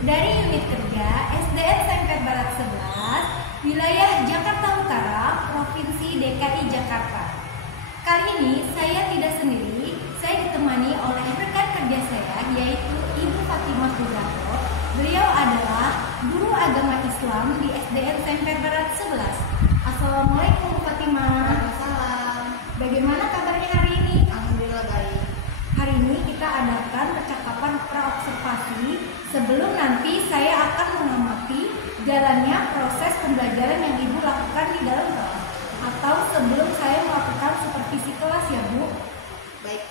dari unit kerja SDN Semper Barat 11, wilayah Jakarta Utara, Provinsi DKI Jakarta. Kali ini saya tidak sendiri, saya ditemani oleh rekan kerja saya yaitu Ibu Fatimah Sudarto. Beliau adalah guru agama Islam di SDN Semper Barat 11. Assalamualaikum Bu Fatimah. Waalaikumsalam. Bagaimana kabarnya hari ini? Alhamdulillah baik. Hari ini kita adakan percakapan praobservasi sebelum nanti saya akan mengamati jalannya proses pembelajaran yang Ibu lakukan di dalam kelas, atau sebelum saya melakukan supervisi kelas ya Bu. Baik.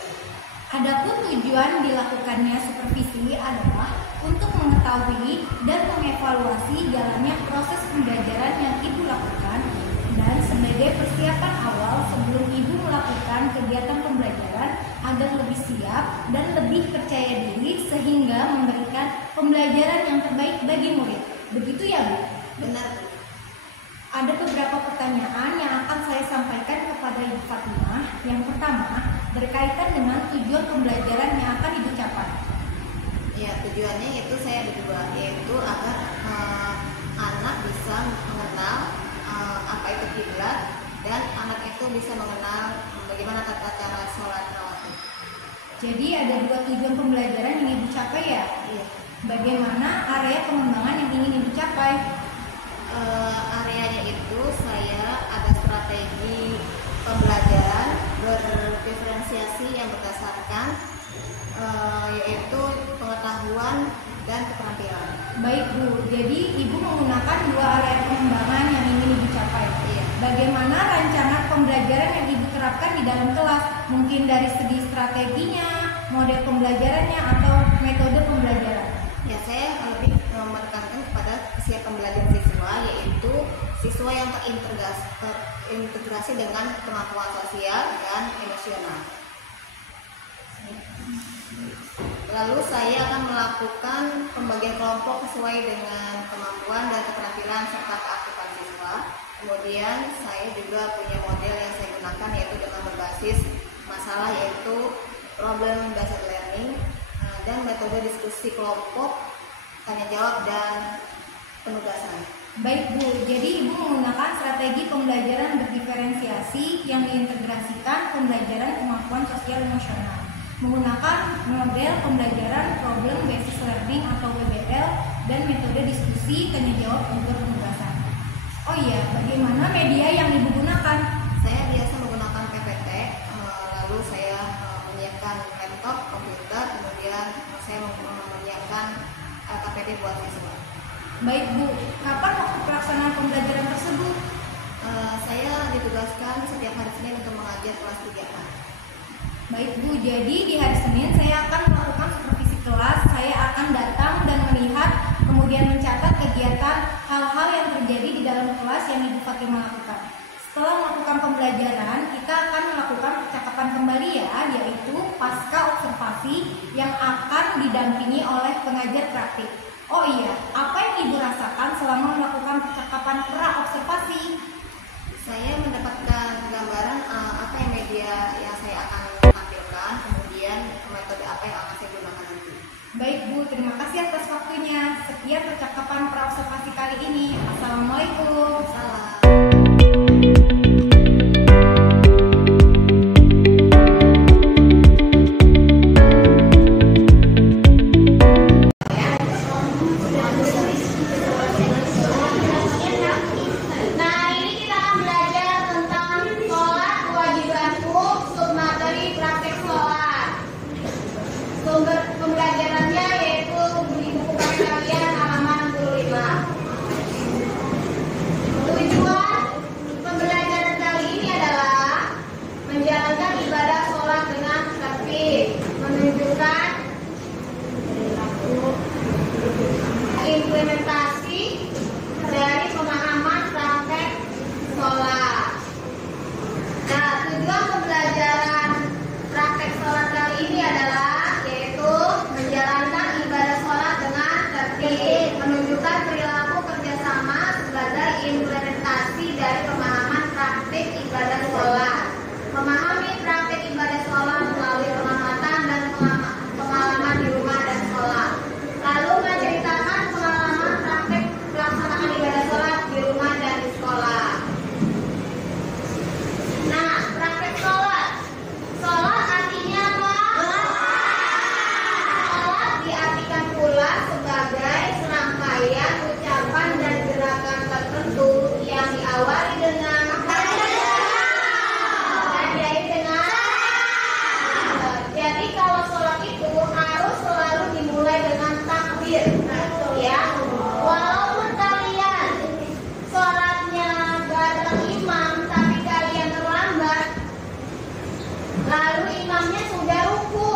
Adapun tujuan dilakukannya supervisi adalah untuk mengetahui dan mengevaluasi jalannya proses pembelajaran yang Ibu lakukan dan sebagai persiapan awal sebelum Ibu melakukan kegiatan pembelajaran agar lebih siap dan lebih percaya diri sehingga memberikan pembelajaran yang terbaik bagi murid. Begitu ya Bu? Benar. Ada beberapa pertanyaan yang akan saya sampaikan kepada Ibu Fatimah. Yang pertama, berkaitan dengan tujuan pembelajaran yang akan Ibu capai. Ya, tujuannya itu saya ada dua, yaitu agar anak bisa mengenal apa itu kiblat dan anak itu bisa mengenal bagaimana tata cara sholat rawatib. Jadi ada dua tujuan pembelajaran yang Ibu capai ya? Iya. Bagaimana area pengembangan yang ingin Ibu capai? Areanya itu saya ada strategi pembelajaran berdiferensiasi yang berdasarkan yaitu pengetahuan dan keterampilan. Baik Bu, jadi Ibu menggunakan dua area pengembangan yang ingin Ibu capai. Iya. Bagaimana rencana pembelajaran yang Ibu terapkan di dalam kelas? Mungkin dari segi strateginya, model pembelajarannya, atau metode pembelajaran? Ya, saya lebih menekankan kepada kesiapan belajar siswa, yaitu siswa yang terintegrasi dengan kemampuan sosial dan emosional. Lalu saya akan melakukan pembagian kelompok sesuai dengan kemampuan dan keterampilan serta keaktifan siswa. Kemudian saya juga punya model yang saya gunakan yaitu dengan berbasis masalah, yaitu problem based learning, dan metode diskusi kelompok, tanya jawab, dan penugasan. Baik Bu, jadi Ibu menggunakan strategi pembelajaran berdiferensiasi yang diintegrasikan pembelajaran kemampuan sosial emosional, menggunakan model pembelajaran problem based learning atau PBL, dan metode diskusi, tanya jawab, juga penugasan. Oh iya, bagaimana media yang Ibu gunakan? Saya biasa menggunakan PPT, lalu saya menyiapkan laptop, komputer, kemudian saya menyiapkan KPD buat siswa. Baik Bu, kapan waktu pelaksanaan pembelajaran tersebut? Saya ditugaskan setiap hari Senin untuk mengajar kelas 3A. Baik Bu, jadi di hari Senin saya akan melakukan supervisi kelas. Saya akan datang dan melihat, kemudian mencatat kegiatan hal-hal yang terjadi di dalam kelas yang Ibu Fatimah lakukan. Setelah melakukan pembelajaran, kita akan melakukan percakapan kembali ya, yaitu pasca observasi yang akan didampingi oleh pengajar praktik. Oh iya, apa yang Ibu rasakan selama melakukan percakapan pra-observasi? Saya mendapatkan gambaran apa yang media yang saya akan tampilkan, kemudian metode apa yang akan saya gunakan nanti. Baik Bu, terima kasih atas waktunya. Sekian percakapan pra-observasi kali ini. Assalamualaikum. Salam. Sumber pembelajarannya yaitu di buku kalian halaman 65. Tujuan Jadi kalau sholat itu harus selalu dimulai dengan takbir, ya. Walaupun kalian sholatnya bareng imam, tapi kalian terlambat, lalu imamnya sudah ruku,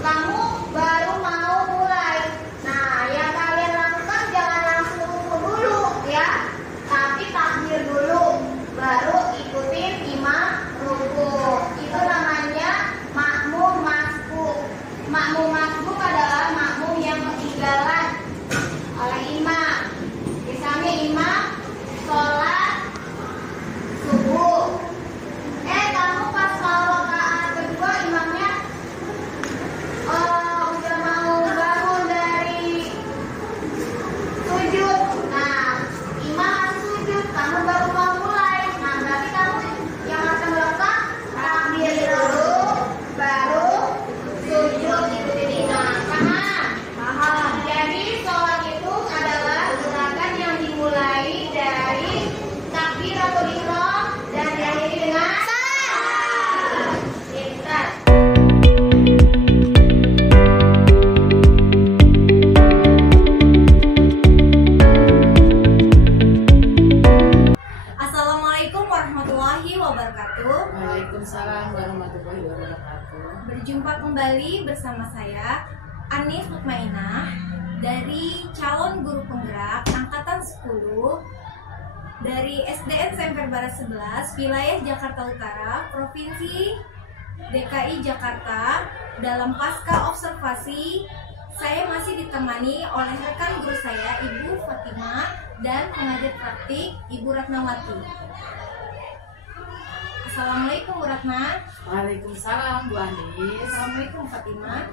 kamu baru mau mulai. Nah, yang kalian lakukan jangan langsung ruku dulu, ya, tapi takbir dulu, baru ikutin imam ruku. Itu namanya makmum masbuk. Makmum masbuk adalah makmum yang ketinggalan oleh imam. Misalnya imam sholat subuh, kamu pas mau rakaat kedua imamnya udah mau bangun dari sujud. Nah, imam masih sujud, kamu baru mau mulai. Nah, berarti kamu yang akan melakukan takbir dulu, baru sujud ikutin imam. Paham? Paham. Jadi sholat itu adalah gerakan yang dimulai dari takbiratul ihram dan diakhiri dengan salam. Pintar. Assalamualaikum warahmatullahi wabarakatuh. Waalaikumsalam warahmatullahi wabarakatuh. Berjumpa kembali bersama saya Anis Mutmainah dari calon guru penggerak angkatan 10 dari SDN Semper Barat 11 wilayah Jakarta Utara, Provinsi DKI Jakarta. Dalam pasca observasi, saya masih ditemani oleh rekan guru saya Ibu Fatimah dan pengajar praktik Ibu Ratnawati. Assalamualaikum Bu Ratna. Waalaikumsalam Bu Anis. Assalamualaikum Fatimah.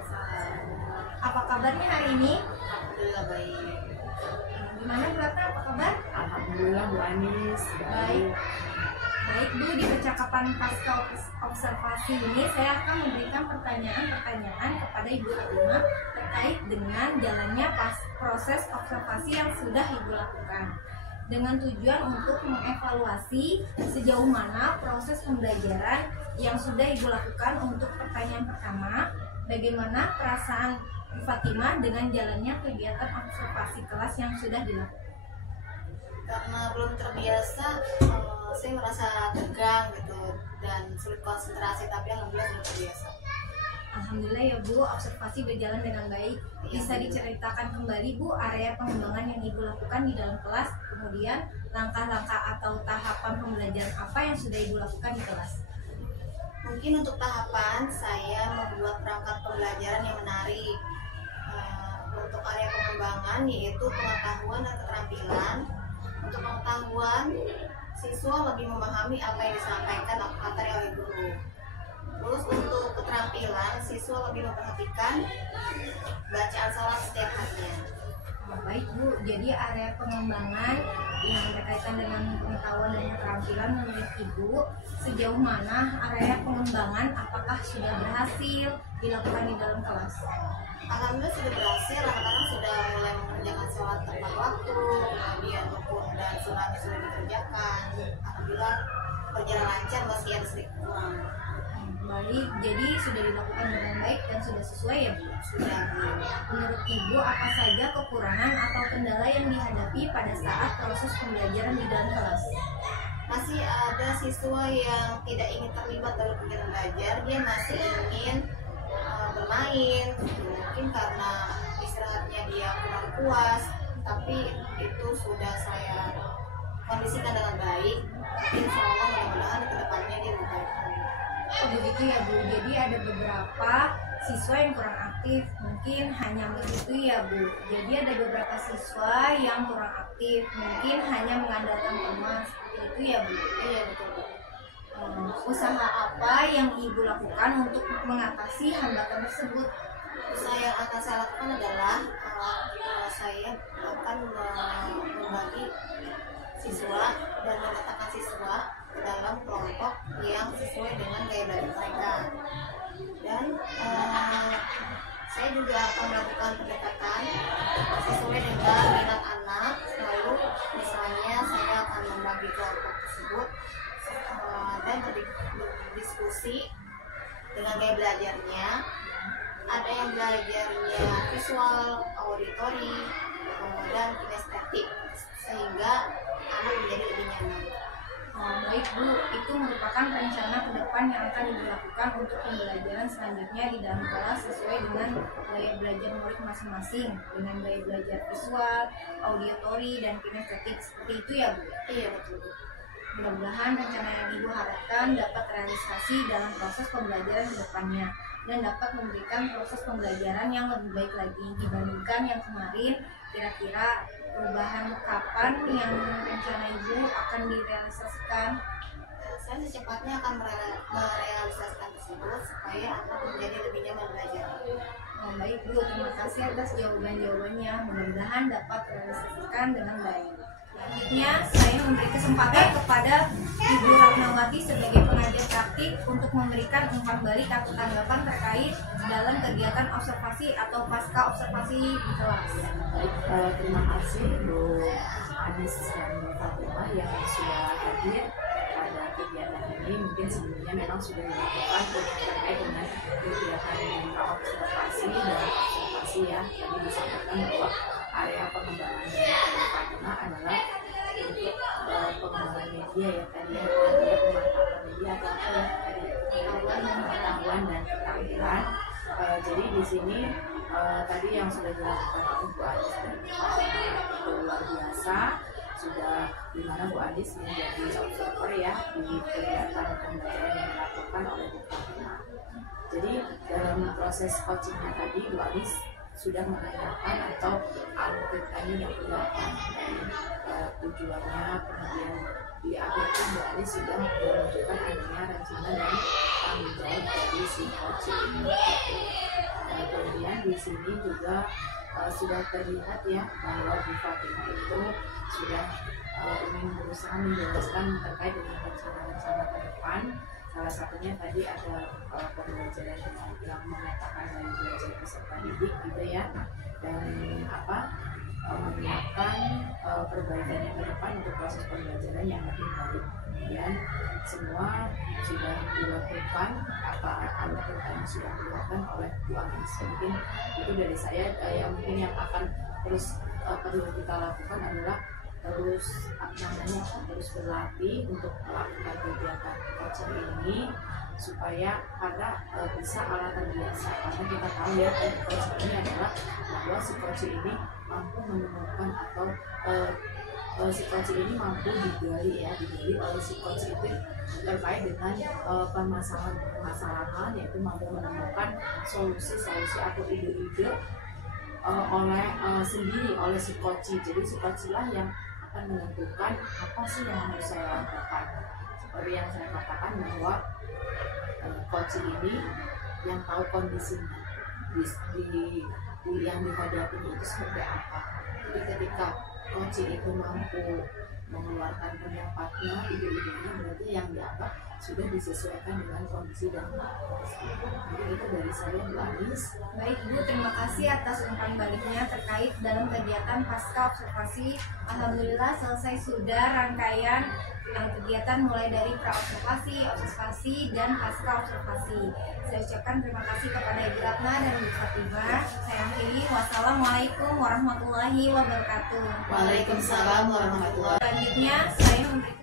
Apa kabarnya hari ini? Alhamdulillah baik. Gimana Bu Ratna, apa kabar? Alhamdulillah Bu Anis. Baik. Baik Bu, di percakapan pasca observasi ini saya akan memberikan pertanyaan-pertanyaan kepada Ibu Fatimah terkait dengan jalannya proses observasi yang sudah Ibu lakukan, dengan tujuan untuk mengevaluasi sejauh mana proses pembelajaran yang sudah Ibu lakukan. Untuk pertanyaan pertama, bagaimana perasaan Ibu Fatimah dengan jalannya kegiatan observasi kelas yang sudah dilakukan? Karena belum terbiasa, saya merasa tegang gitu dan sulit konsentrasi, tapi alhamdulillah sudah terbiasa. Alhamdulillah ya Bu, observasi berjalan dengan baik. Bisa diceritakan kembali Bu area pengembangan yang Ibu lakukan di dalam kelas, kemudian langkah-langkah atau tahapan pembelajaran apa yang sudah Ibu lakukan di kelas? Mungkin untuk tahapan saya membuat perangkat pembelajaran yang menarik. Untuk area pengembangan yaitu pengetahuan dan keterampilan. Untuk pengetahuan, siswa lebih memahami apa yang disampaikan atau materi oleh guru. Terus untuk keterampilan, siswa lebih memperhatikan bacaan salat setiap harinya. Baik Bu, jadi area pengembangan yang berkaitan dengan pengetahuan dan keterampilan menurut Ibu, sejauh mana area pengembangan, apakah sudah berhasil dilakukan di dalam kelas? Alhamdulillah sudah berhasil, anak-anak sudah mulai mengerjakan sholat tepat waktu, kemudian rukun dan sunahnya sudah dikerjakan. Alhamdulillah berjalan lancar meski ada sedikit kurang. Baik, jadi sudah dilakukan dengan baik dan sudah sesuai ya Bu? Sudah. Menurut Ibu, apa saja kekurangan atau kendala yang dihadapi pada saat proses pembelajaran di dalam kelas? Masih ada siswa yang tidak ingin terlibat dalam kegiatan belajar, dia masih ingin bermain, mungkin karena istirahatnya dia kurang puas, tapi itu sudah saya kondisikan dengan baik. Tapi insya Allah mudah-mudahan ke depannya dia lebih baik. Oh begitu ya Bu, jadi ada beberapa siswa yang kurang aktif, mungkin hanya begitu ya Bu. Jadi ada beberapa siswa yang kurang aktif, mungkin hanya mengandalkan teman, seperti itu ya Bu. Iya betul. Usaha apa yang Ibu lakukan untuk mengatasi hambatan tersebut? Usaha yang akan saya lakukan adalah saya akan membagi siswa dan memetakan siswa ke dalam kelompok yang sesuai dengan gaya belajar mereka. Dan saya juga akan melakukan pendekatan sesuai dengan minat anak. Lalu misalnya saya akan membagi kelompok tersebut dan berdiskusi dengan gaya belajarnya. Ada yang belajarnya visual, auditori, dan kinestetik, sehingga anak menjadi lebih nyaman. Baik Bu, itu merupakan rencana ke depan yang akan dilakukan untuk pembelajaran selanjutnya di dalam kelas sesuai dengan gaya belajar murid masing-masing, dengan gaya belajar visual, auditori, dan kinestetik. Seperti itu ya Bu? Iya betul. Mudah-mudahan rencana yang Ibu harapkan dapat realisasi dalam proses pembelajaran ke depannya dan dapat memberikan proses pembelajaran yang lebih baik lagi dibandingkan yang kemarin. Kira-kira perubahan kapan yang rencana Ibu akan direalisasikan? Saya secepatnya akan merealisasikan tersebut supaya anak menjadi lebih nyaman belajar. Baik Bu, terima kasih atas jawaban-jawabannya. Mudah-mudahan dapat terrealisasikan dengan baik. Selanjutnya, saya memberi kesempatan kepada Ibu Ratnawati sebagai pengajar praktik untuk memberikan umpan balik atau tanggapan terkait dalam kegiatan observasi atau pasca observasi di kelas. Baik, terima kasih Bu Anis dan Bu Fatimah yang sudah hadir pada kegiatan ini. Mungkin sebelumnya memang sudah dilakukan terkait dengan kegiatan observasi dan observasi ya. Tadi disampaikan bahwa area pengembangan dari Bu Fatimah adalah untuk pengembangan media ya, tadi ya, media pemanfaatan media atau apa ya, tadi pengetahuan dan keterampilan. Jadi di sini tadi yang sudah dilakukan oleh Bu Anis dan Bu Fatimah itu luar biasa. Sudah dimana Bu Anis menjadi observer ya di kegiatan pembelajaran yang dilakukan oleh Bu Fatimah. Jadi dalam proses coachingnya tadi Bu Anis sudah menanyakan atau alur tadi yang kelihatan dari tujuannya, kemudian di akhir itu Bu Anis sudah menunjukkan adanya rencana dan tanggung jawab dari si coaching ini. Kemudian di sini juga sudah terlihat ya bahwa Bu Fatimah itu sudah ingin berusaha menjelaskan terkait dengan rencana-rencana ke depan. Salah satunya tadi ada pembelajaran yang mengatakan dari belajar peserta didik gitu ya, dan menyiapkan perbaikan yang ke depan untuk proses pembelajaran yang lebih baik. Kemudian semua sudah dilakukan, alat yang sudah dilakukan oleh Bu Anis. Mungkin itu dari saya. Yang mungkin yang akan terus perlu kita lakukan adalah terus berlatih untuk melakukan kegiatan coaching ini supaya karena bisa alatan biasa, karena kita tahu ya coaching ini adalah bahwa si coaching ini mampu menemukan atau si coaching ini mampu digali oleh si coach itu terkait dengan permasalahan, yaitu mampu menemukan solusi atau ide-ide oleh si coach. Jadi si coach lah yang akan menentukan apa sih yang harus saya lakukan. Seperti yang saya katakan bahwa coach ini yang tahu kondisinya yang dihadapi itu seperti apa. Jadi ketika coach itu mampu mengeluarkan pendapatnya, ide-idenya, berarti yang dianggap sudah disesuaikan dengan kondisi dan kondisi. Jadi itu dari saya, Bu Anis. Baik Bu, terima kasih atas umpan baliknya terkait dalam kegiatan pasca observasi. Alhamdulillah selesai sudah rangkaian kegiatan mulai dari pra-observasi, observasi, dan pasca observasi. Saya ucapkan terima kasih kepada Ibu Ratna dan Bu Fatimah. Saya akhiri, wassalamualaikum warahmatullahi wabarakatuh. Waalaikumsalam warahmatullahi wabarakatuh. Selanjutnya saya memberikan